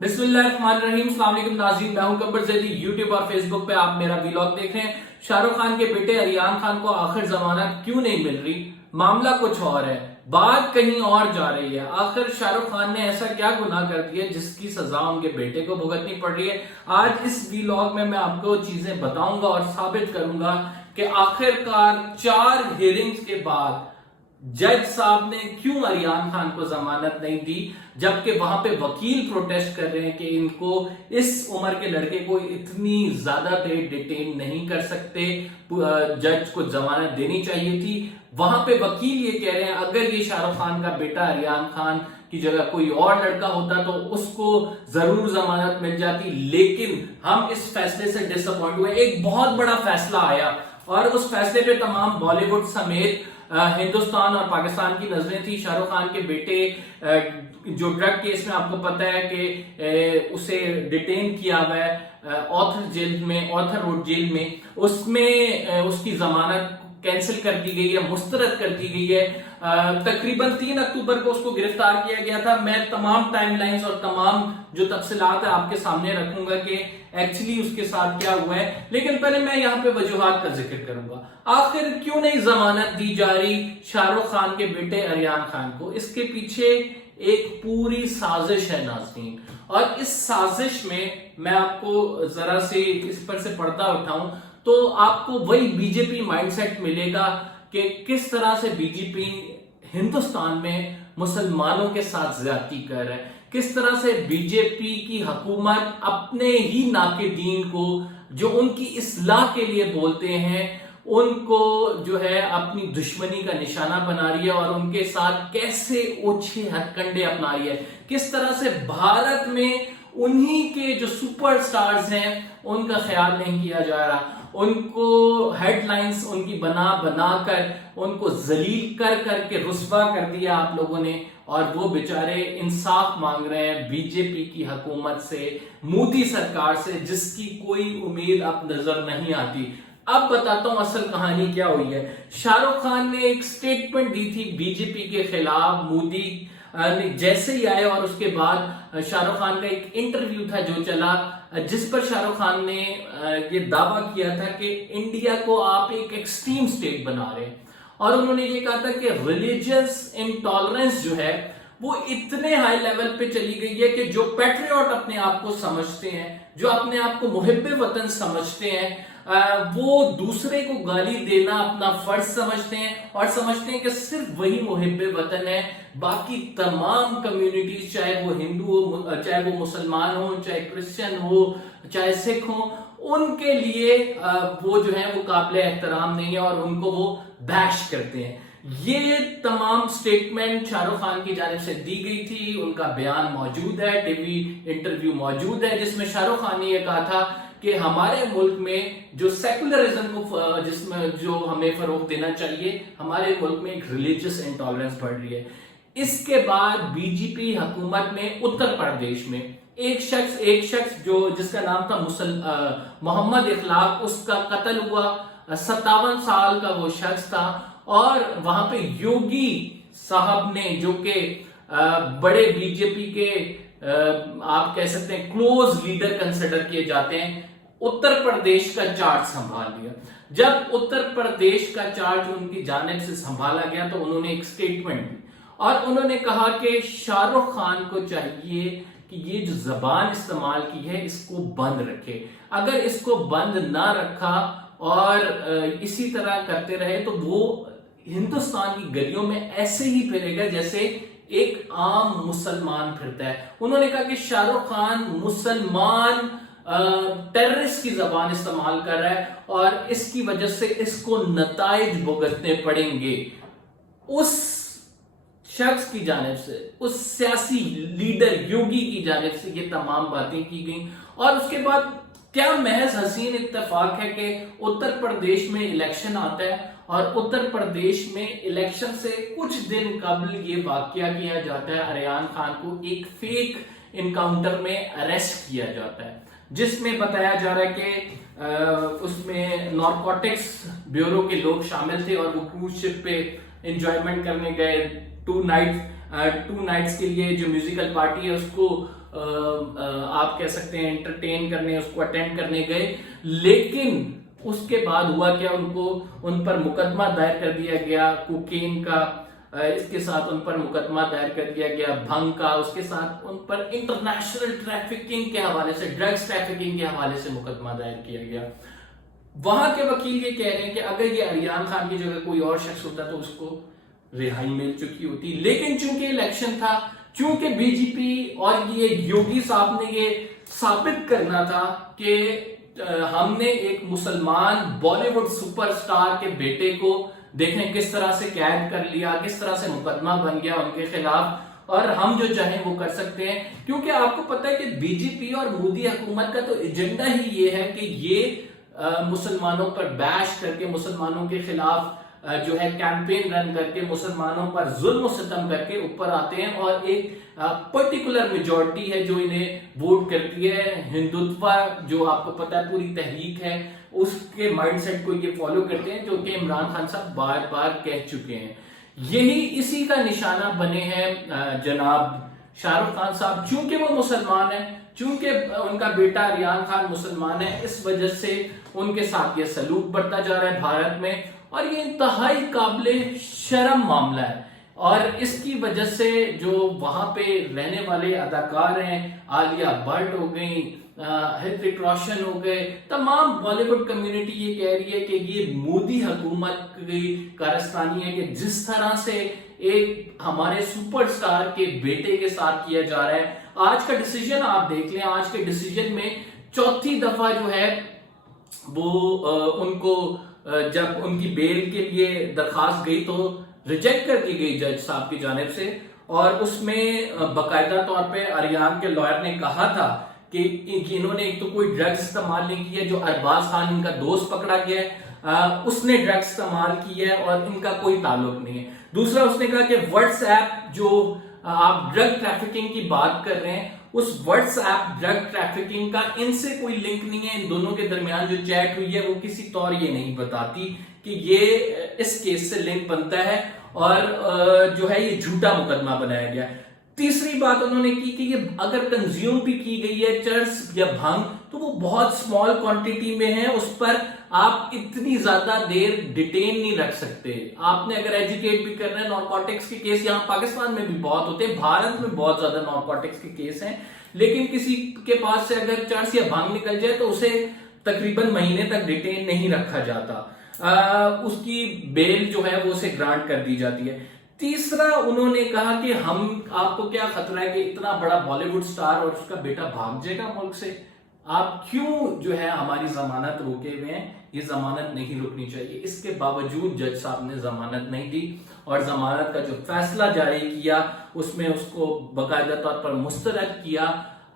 बिस्मिल्लाहिर्रहमानिर्रहीम। अस्सलाम वालेकुम नाज़रीन, मैं हूं गब्बर ज़ैदी। यूट्यूब और फेसबुक पे आप मेरा व्लॉग देख रहे हैं। शाहरुख खान के बेटे अरियान खान को आखिर जमानत क्यों नहीं मिल रही? मामला कुछ और है, बात कहीं और जा रही है। आखिर शाहरुख खान ने ऐसा क्या गुनाह कर दिया जिसकी सजा उनके बेटे को भुगतनी पड़ रही है? आज इस व्लॉग में मैं आपको चीजें बताऊंगा और साबित करूंगा कि आखिरकार 4 हियरिंग्स के बाद जज साहब ने क्यों अरियान खान को जमानत नहीं दी, जबकि वहां पे वकील प्रोटेस्ट कर रहे हैं कि इनको इस उम्र के लड़के को इतनी ज्यादा देर डिटेन नहीं कर सकते, जज को जमानत देनी चाहिए थी। वहां पे वकील ये कह रहे हैं अगर ये शाहरुख खान का बेटा अरियान खान की जगह कोई और लड़का होता तो उसको जरूर जमानत मिल जाती, लेकिन हम इस फैसले से डिसअपॉइंट हुए। एक बहुत बड़ा फैसला आया और उस फैसले पे तमाम बॉलीवुड समेत हिंदुस्तान और पाकिस्तान की नजरें थी। शाहरुख खान के बेटे जो ड्रग केस में आपको पता है कि उसे डिटेन किया हुआ है ऑर्थर रोड जेल में, उसमें उसकी जमानत कैंसिल कर दी गई है, मुस्तरद कर दी गई है। तकरीबन 3 अक्टूबर को उसको गिरफ्तार किया गया था। मैं तमाम टाइमलाइंस और तमाम जो तफसीलात है आपके सामने रखूंगा कि एक्चुअली उसके साथ क्या हुआ है, लेकिन पहले मैं यहाँ पे वजूहात का जिक्र करूंगा। आखिर क्यों नहीं जमानत दी जा रही शाहरुख खान के बेटे अरियान खान को? इसके पीछे एक पूरी साजिश है नाज़रीन, और इस साजिश में मैं आपको जरा से इस पर से पर्दा उठाऊं तो आपको वही बीजेपी माइंडसेट मिलेगा कि किस तरह से बीजेपी हिंदुस्तान में मुसलमानों के साथ ज्यादती कर रहा है, किस तरह से बीजेपी की हुकूमत अपने ही नाकिदीन को जो उनकी इस्लाह के लिए बोलते हैं उनको जो है अपनी दुश्मनी का निशाना बना रही है, और उनके साथ कैसे ओछे हथकंडे अपना रही है। किस तरह से भारत में उन्हीं के जो सुपरस्टार्स हैं उनका ख्याल नहीं किया जा रहा, उनको हेडलाइंस उनकी बना बना कर उनको जलील कर करके रुस्वा कर दिया आप लोगों ने, और वो बेचारे इंसाफ मांग रहे हैं बीजेपी की हुकूमत से, मोदी सरकार से, जिसकी कोई उम्मीद अब नजर नहीं आती। अब बताता हूं असल कहानी क्या हुई है। शाहरुख खान ने एक स्टेटमेंट दी थी बीजेपी के खिलाफ, मोदी जैसे ही आए, और उसके बाद शाहरुख खान का एक इंटरव्यू था जो चला, जिस पर शाहरुख खान ने ये दावा किया था कि इंडिया को आप एक एक्सट्रीम स्टेट बना रहे हैं, और उन्होंने ये कहा था कि रिलीजियस इंटॉलरेंस जो है वो इतने हाई लेवल पे चली गई है कि जो पैट्रियट अपने आप को समझते हैं, जो अपने आप को मुहिब्बे वतन समझते हैं, वो दूसरे को गाली देना अपना फर्ज समझते हैं, और समझते हैं कि सिर्फ वही मुहिब्बे वतन है, बाकी तमाम कम्युनिटीज, चाहे वो हिंदू हो, चाहे वो मुसलमान हो, चाहे क्रिश्चियन हो, चाहे सिख हो, उनके लिए वो जो है वो काबिल एहतराम नहीं है, और उनको वो बैश करते हैं। ये तमाम स्टेटमेंट शाहरुख खान की जानिब से दी गई थी, उनका बयान मौजूद है, टीवी इंटरव्यू मौजूद है, जिसमें शाहरुख खान ने यह कहा था कि हमारे मुल्क में जो सेकुलरिज्म को जिसमें जो हमें फरोग देना चाहिए, हमारे मुल्क में एक रिलीजियस इंटॉलरेंस बढ़ रही है। इसके बाद बीजेपी हुकूमत में उत्तर प्रदेश में एक शख्स जो जिसका नाम था मोहम्मद इखलाक, उसका कत्ल हुआ। 57 साल का वो शख्स था, और वहां पे योगी साहब ने, जो कि बड़े बीजेपी के आप कह सकते हैं क्लोज लीडर कंसिडर किए जाते हैं, उत्तर प्रदेश का चार्ज संभाल लिया। जब उत्तर प्रदेश का चार्ज उनकी जानिब से संभाला गया तो उन्होंने एक स्टेटमेंट दी, और उन्होंने कहा कि शाहरुख खान को चाहिए कि ये जो जबान इस्तेमाल की है इसको बंद रखे। अगर इसको बंद ना रखा और इसी तरह करते रहे तो वो हिंदुस्तान की गलियों में ऐसे ही फिरेगा जैसे एक आम मुसलमान फिरता है। उन्होंने कहा कि शाहरुख खान मुसलमान टेररिस्ट की जबान इस्तेमाल कर रहा है, और इसकी वजह से इसको नताइज भुगतने पड़ेंगे। उस शख्स की जानिब से, उस सियासी लीडर योगी की जानिब से ये तमाम बातें की गई, और उसके बाद क्या महज हसीन इत्तेफाक है कि उत्तर प्रदेश में इलेक्शन आता है, और उत्तर प्रदेश में इलेक्शन से कुछ दिन कबल ये वाकया किया जाता है, अरियान खान को एक फेक इनकाउंटर में अरेस्ट किया जाता है, जिसमें बताया जा रहा है कि उसमें नारकोटिक्स ब्यूरो के लोग शामिल थे, और वो क्रूज शिप पे एंजॉयमेंट करने गए। 2 नाइट्स के लिए जो म्यूजिकल पार्टी है उसको आप कह सकते हैं एंटरटेन करने, उसको अटेंड करने गए, लेकिन उसके बाद हुआ क्या, उन पर मुकदमा दायर कर दिया गया कोकेन का, इसके साथ उन पर मुकदमा दायर कर दिया गया भंग का, उसके साथ उन पर इंटरनेशनल ट्रैफिकिंग के हवाले से, ड्रग्स ट्रैफिकिंग के हवाले से मुकदमा दायर किया गया। वहां के वकील ये कह रहे हैं कि अगर ये अरियान खान की जगह कोई और शख्स होता तो उसको रिहाई मिल चुकी होती, लेकिन चूंकि इलेक्शन था, चूंकि बीजेपी और ये योगी साहब ने ये साबित करना था कि हमने एक मुसलमान बॉलीवुड सुपरस्टार के बेटे को देखें किस तरह से कैद कर लिया, किस तरह से मुकदमा बन गया उनके खिलाफ, और हम जो चाहें वो कर सकते हैं। क्योंकि आपको पता है कि बीजेपी और मोदी हुकूमत का तो एजेंडा ही ये है कि ये मुसलमानों पर बैश करके, मुसलमानों के खिलाफ जो है कैंपेन रन करके, मुसलमानों पर जुल्म सितम करके ऊपर आते हैं, और एक पर्टिकुलर मेजॉरिटी है जो इन्हें वोट करती है। हिंदुत्व जो आपको पता है पूरी तहरीक है, उसके माइंडसेट को ये फॉलो करते हैं, जो कि इमरान खान साहब बार बार कह चुके हैं। यही इसी का निशाना बने हैं जनाब शाहरुख खान साहब। चूंकि वो मुसलमान है, चूंकि उनका बेटा अरियान खान मुसलमान है, इस वजह से उनके साथ ये सलूक बढ़ता जा रहा है भारत में, और ये इंतहाई काबिले शर्म मामला है। और इसकी वजह से जो वहां पे रहने वाले अदाकार हैं, आलिया भट्ट हो गई, ऋतिक रोशन हो गए, तमाम बॉलीवुड कम्युनिटी ये कह रही है कि ये मोदी हुकूमत की कारस्तानी है कि जिस तरह से एक हमारे सुपरस्टार के बेटे के साथ किया जा रहा है। आज का डिसीजन आप देख लें, आज के डिसीजन में चौथी दफा जो है वो उनको जब उनकी बेल के लिए दरखास्त गई तो रिजेक्ट कर दी गई जज साहब की जानिब से, और उसमें बाकायदा तौर पे अरियान के लॉयर ने कहा था कि इन्होंने एक तो कोई ड्रग्स इस्तेमाल नहीं किया, जो अरबाज खान इनका दोस्त पकड़ा गया है उसने ड्रग्स इस्तेमाल किया है और इनका कोई ताल्लुक नहीं है। दूसरा उसने कहा कि व्हाट्सएप जो आप ड्रग ट्रैफिकिंग की बात कर रहे हैं, उस व्हाट्सएप ड्रग ट्रैफिकिंग का इनसे कोई लिंक नहीं है, इन दोनों के दरमियान जो चैट हुई है वो किसी तौर ये नहीं बताती कि ये इस केस से लिंक बनता है, और जो है ये झूठा मुकदमा बनाया गया। तीसरी बात उन्होंने की कि ये अगर कंज्यूम भी की गई है चर्स या भांग, तो वो बहुत स्मॉल क्वांटिटी में है, उस पर आप इतनी ज्यादा देर डिटेन नहीं रख सकते। आपने अगर एजुकेट भी करना है, नारकोटिक्स के केस यहाँ पाकिस्तान में भी बहुत होते हैं, भारत में बहुत ज्यादा नारकोटिक्स के केस हैं, लेकिन किसी के पास से अगर चर्स या भांग निकल जाए तो उसे तकरीबन महीने तक डिटेन नहीं रखा जाता, उसकी बेल जो है वो उसे ग्रांट कर दी जाती है। तीसरा उन्होंने कहा कि हम आपको क्या खतरा है कि इतना बड़ा बॉलीवुड स्टार और उसका बेटा भाग जाएगा मुल्क से, आप क्यों जो है हमारी जमानत रोके हुए हैं, ये जमानत नहीं रुकनी चाहिए। इसके बावजूद जज साहब ने जमानत नहीं दी, और जमानत का जो फैसला जारी किया उसमें उसको बाकायदा तौर पर मुस्तरद किया।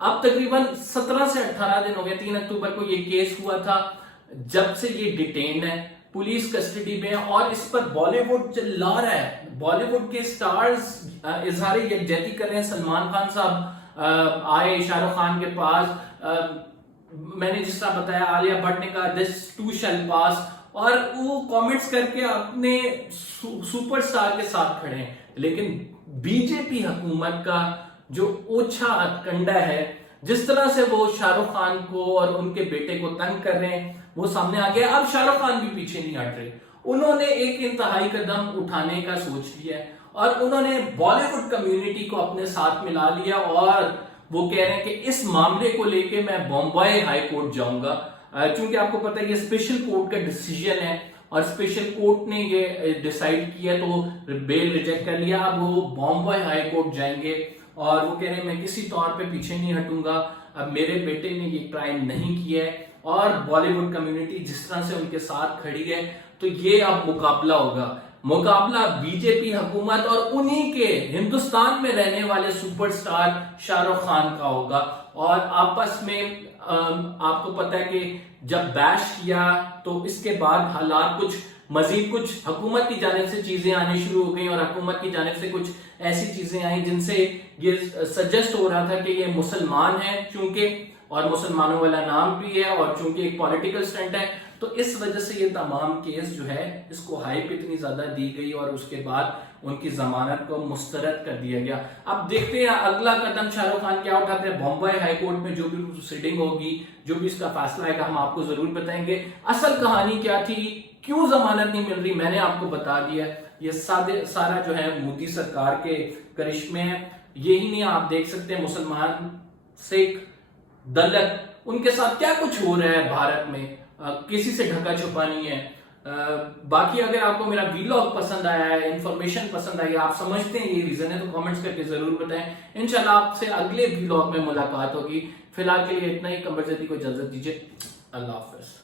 अब तकरीबन 17 से 18 दिन हो गए, 3 अक्टूबर को ये केस हुआ था, जब से ये डिटेन है, पुलिस कस्टडी में, और इस पर बॉलीवुड चिल्ला रहा है, बॉलीवुड के स्टार्स इजहार यकजहती कर रहे हैं। सलमान खान साहब आए शाहरुख खान के पास, मैंने जिस तरह बताया आलिया भट्ट ने कहा दिस टू शैल पास, और वो कमेंट्स करके अपने सुपरस्टार के साथ खड़े हैं। लेकिन बीजेपी हुकूमत का जो ओछा कंडा है, जिस तरह से वो शाहरुख खान को और उनके बेटे को तंग कर रहे हैं, वो सामने आ गया। अब शाहरुख खान भी पीछे नहीं हट रहे, उन्होंने एक इंतहाई कदम उठाने का सोच लिया है, और उन्होंने बॉलीवुड कम्युनिटी को अपने साथ मिला लिया, और वो कह रहे हैं कि इस मामले को लेके मैं बॉम्बे हाई कोर्ट जाऊंगा। क्योंकि आपको पता है ये स्पेशल कोर्ट का डिसीजन है, और स्पेशल कोर्ट ने ये डिसाइड किया तो बेल रिजेक्ट कर लिया। अब वो बॉम्बे हाई कोर्ट जाएंगे, और वो कह रहे हैं मैं किसी तौर पे पीछे नहीं हटूंगा, अब मेरे बेटे ने ये क्राइम नहीं किया है, और बॉलीवुड कम्युनिटी जिस तरह से उनके साथ खड़ी है, तो ये अब मुकाबला होगा, मुकाबला बीजेपी हुकूमत और उन्हीं के हिंदुस्तान में रहने वाले सुपरस्टार शाहरुख खान का होगा। और आपस में आपको पता है कि जब बैश किया तो इसके बाद हालात कुछ मजीद, कुछ हुकूमत की जानिब से चीजें आनी शुरू हो गई, और हुकूमत की जानिब से कुछ ऐसी चीजें आई जिनसे ये सजेस्ट हो रहा था कि ये मुसलमान है चूंकि, और मुसलमानों वाला नाम भी है, और चूंकि एक पॉलिटिकल स्टंट है, तो इस वजह से ये तमाम केस जो है इसको हाइप इतनी ज्यादा दी गई, और उसके बाद ان کی ضمانت کو مسترد کر دیا گیا. اب دیکھتے ہیں اگلا قدم شاہ رخ خان کیا اٹھاتے ہیں. بمبئی ہائی کورٹ میں جو بھی پروسیڈنگ ہوگی, جو بھی اس کا فیصلہ آئے گا, ہم آپ کو ضرور بتائیں گے. اصل کہانی کیا تھی, کیوں ضمانت نہیں مل رہی, میں نے آپ کو بتا دیا. یہ سارا جو ہے مودی سرکار کے کرشمے ہیں. یہی نہیں, آپ دیکھ سکتے ہیں مسلمان سکھ دلت ان کے ساتھ کیا کچھ ہو رہا ہے بھارت میں, کسی سے ڈھکا چھپا نہیں ہے. باقی اگر آپ کو میرا ویلاگ پسند آیا ہے, انفارمیشن پسند آئی ہے, آپ سمجھتے ہیں یہ ریزن ہے, تو کامنٹس کر کے ضرور بتائیں. انشاءاللہ آپ سے اگلے ویلاگ میں ملاقات ہوگی. فی الحال کے لیے اتنا ہی. قمر زیدی کو اجازت دیجیے. اللہ حافظ.